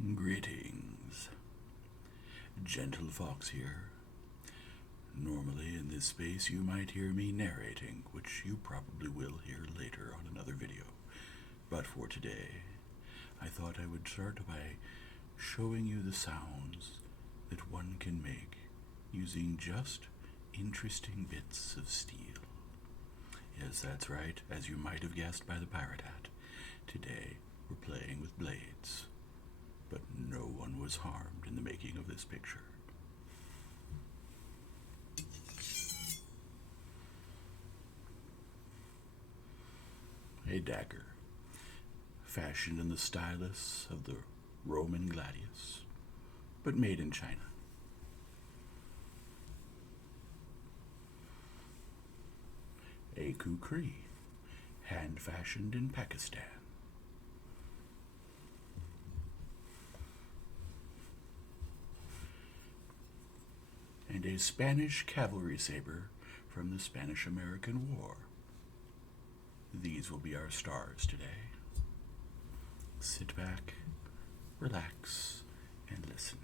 Greetings. Gentle Fox here. Normally in this space you might hear me narrating, which you probably will hear later on another video. But for today, I thought I would start by showing you the sounds that one can make using just interesting bits of steel. Yes, that's right, as you might have guessed by the pirate hat. Today, we're playing with blades. But no one was harmed in the making of this picture. A dagger, fashioned in the stylus of the Roman gladius, but made in China. A kukri, hand-fashioned in Pakistan. And a Spanish cavalry saber from the Spanish-American War. These will be our stars today. Sit back, relax, and listen.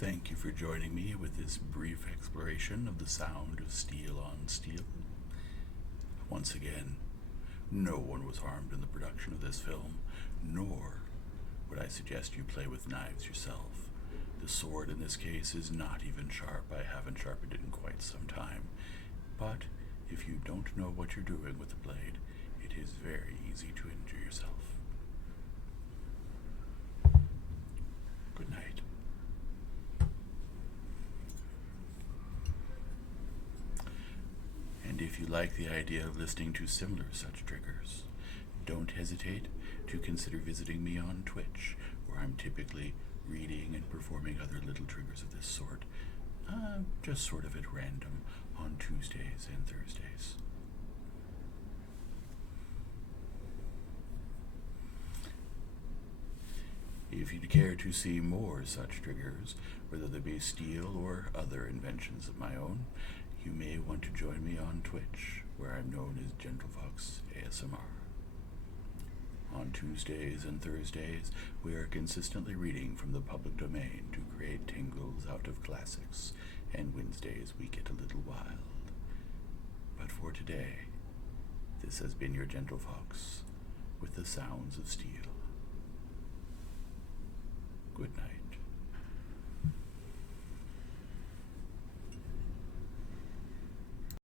Thank you for joining me with this brief exploration of the sound of steel on steel. Once again, no one was harmed in the production of this film, nor would I suggest you play with knives yourself. The sword in this case is not even sharp. I haven't sharpened it in quite some time. But if you don't know what you're doing with the blade, it is very easy to injure yourself. Good night. And if you like the idea of listening to similar such triggers, don't hesitate to consider visiting me on Twitch, where I'm typically reading and performing other little triggers of this sort, just sort of at random on Tuesdays and Thursdays. If you'd care to see more such triggers, whether they be steel or other inventions of my own, you may want to join me on Twitch, where I'm known as GentleFox ASMR. On Tuesdays and Thursdays, we are consistently reading from the public domain to create tingles out of classics, and Wednesdays we get a little wild. But for today, this has been your GentleFox with the sounds of steel. Good night.